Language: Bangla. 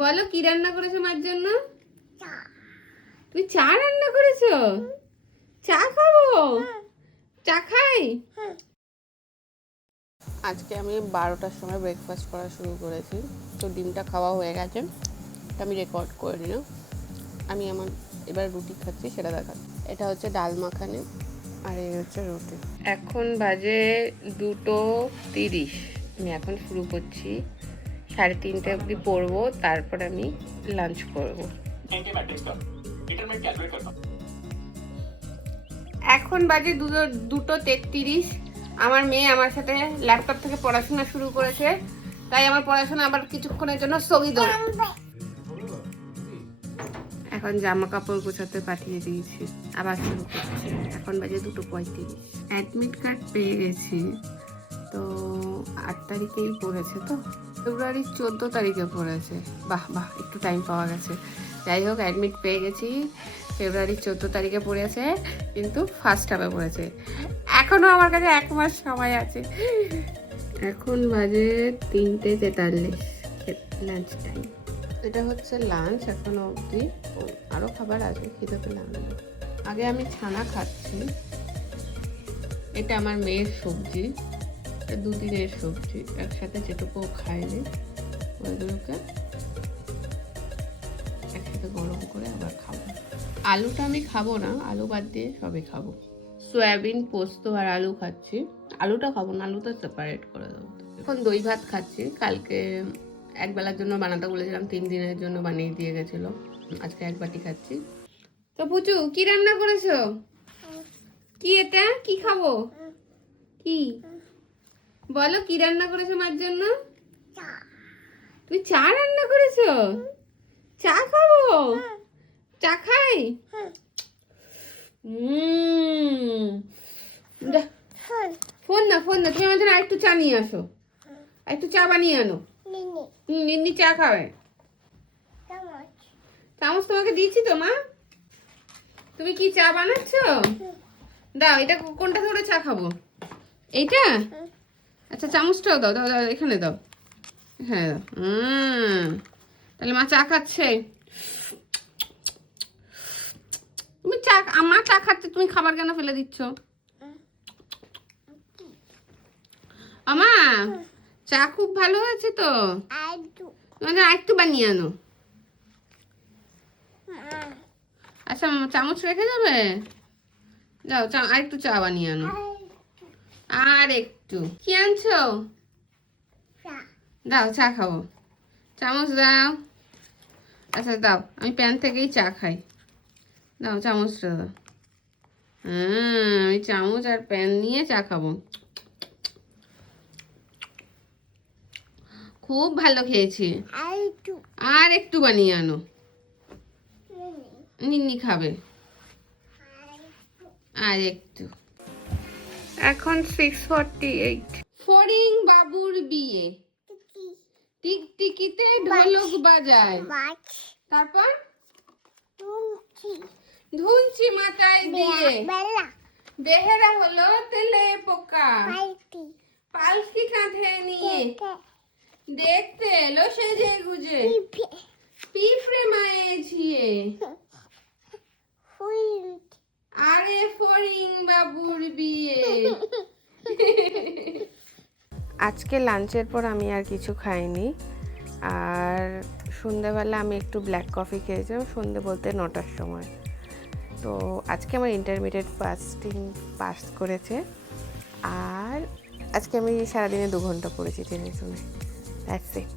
বলো কি রান্না করেছো মার জন্য? তুমি চা রান্না করেছো? চা খাবো? চা খাই। আজকে আমি 12টার সময় ব্রেকফাস্ট করা শুরু করেছি, তো ডিমটা খাওয়া হয়ে গেছে। আমি রেকর্ড করে নিলাম। আমি আমার এবার রুটি খাচ্ছি, সেটা দেখাচ্ছি। এটা হচ্ছে ডাল মাখানে আর এই হচ্ছে রুটি। এখন বাজে 2:30। আমি এখন শুরু করছি, 3:30 অবধি পড়বো, তারপর আমি লাঞ্চ করবো। এখন বাজে 2:33। আমার মেয়ে আমার সাথে ল্যাপটপ থেকে পড়াশোনা শুরু করেছে, তাই আমার পড়াশোনা আবার কিছুক্ষণের জন্য স্থগিত। এখন জামা কাপড় গোছাতে পাঠিয়ে দিয়েছি, আবার শুরু করছি। এখন বাজে 2:35। অ্যাডমিট কার্ড পেয়ে গেছি, তো 8 তারিখেই পড়েছে, তো ফেব্রুয়ারি 14 তারিখে পড়েছে। বাহ বাহ, একটু টাইম পাওয়া গেছে। যাই হোক, অ্যাডমিট পেয়ে গেছি, ফেব্রুয়ারি 14 তারিখে পড়েছে, কিন্তু ফার্স্ট হাফে পড়েছে। এখনও আমার কাছে 1 মাস সময় আছে। এখন বাজে 3:43, লাঞ্চ টাইম। এটা হচ্ছে লাঞ্চ এখনো অবধি, আরও খাবার আছে, খিদে পেলে আগে আমি ছানা খাচ্ছি। এটা আমার মেয়ের সবজি, এটা 2 দিনের সবজি, একসাথে যেটুকু খায়নি ওইগুলোকে একসাথে গরম করে আবার খাবো। আলুটা আমি খাবো না, আলু বাদ দিয়ে সবই খাবো। সয়াবিন, পোস্ত আর আলু খাচ্ছি। আলুটা খাবো না, আলুটা সেপারেট করে দেবো। এখন দই ভাত খাচ্ছি। কালকে একবেলার জন্য বানাতে বলেছিলাম, 3 দিনের জন্য বানিয়ে দিয়ে গেছিলো। আজকে 1 বাটি খাচ্ছি। তো পুচু, কি রান্না করেছো? কি এটা? কি খাবো? কি বলো, কি রান্না করেছো মার জন্য? তুমি চা রান্না করেছো? চা খাবো? চা খাই। ফোন না, তুমি আমার জন্য আরেকটু চা নিয়ে আসো, একটু চা বানিয়ে আনো। নিন্নি চা খাবে। চামচ তোমাকে দিয়েছি তো মা। তুমি কি চা বানাচ্ছ? দাও, এটা কোনটা ধরে চা খাবো? এইটা? আচ্ছা, চামচটাও দাও, দাও দাও, এখানে দাও, এখানে দাও। তাহলে মা চা খাচ্ছে। তুমি চা, মা চা খাচ্ছে, তুমি খাবার কেন ফেলে দিচ্ছ? আমা, চা খুব ভালো হয়েছে তো, তোমাদের আরেকটু বানিয়ে আনো। আচ্ছা, চামচ রেখে যাবে? যাও, আরেকটু চা বানিয়ে আনো। আর একটু কি আনছো? দাও, চা খাবো। চামচ দাও। আচ্ছা দাও, আমি প্যান থেকেই চা খাই। দাও, চামচটা দাও। আমি চামচ আর প্যান নিয়ে চা খাবো। খুব ভালো খেয়েছি। আর একটু বানিয়ে আনো, নিন্নি খাবে। আর একটু। এখন 6:48। ফড়িং বাবুর বিয়ে, টিকটিকিতে ঢোলক বাজায়, তারপর ধুনচি মাথায় দিয়ে, বেহেরা হলো তেলে পোকা, পালকি কাঁধে নিয়ে দেখতে এলো সেজে গুজে, পিঁপড়ে মায়ে ঝিয়ে, আরে ফড়িং বাবুর বিয়ে। আজকে লাঞ্চের পর আমি আর কিছু খাইনি, আর সন্ধ্যেবেলা আমি একটু ব্ল্যাক কফি খেয়েছিলাম, সন্ধ্যে বলতে 9টার সময়। তো আজকে আমার ইন্টারমিডিয়েট ফাস্টিং পাস করেছে, আর আজকে আমি সারাদিনে 2 ঘন্টা পড়েছি টেনে শুনে। That's it.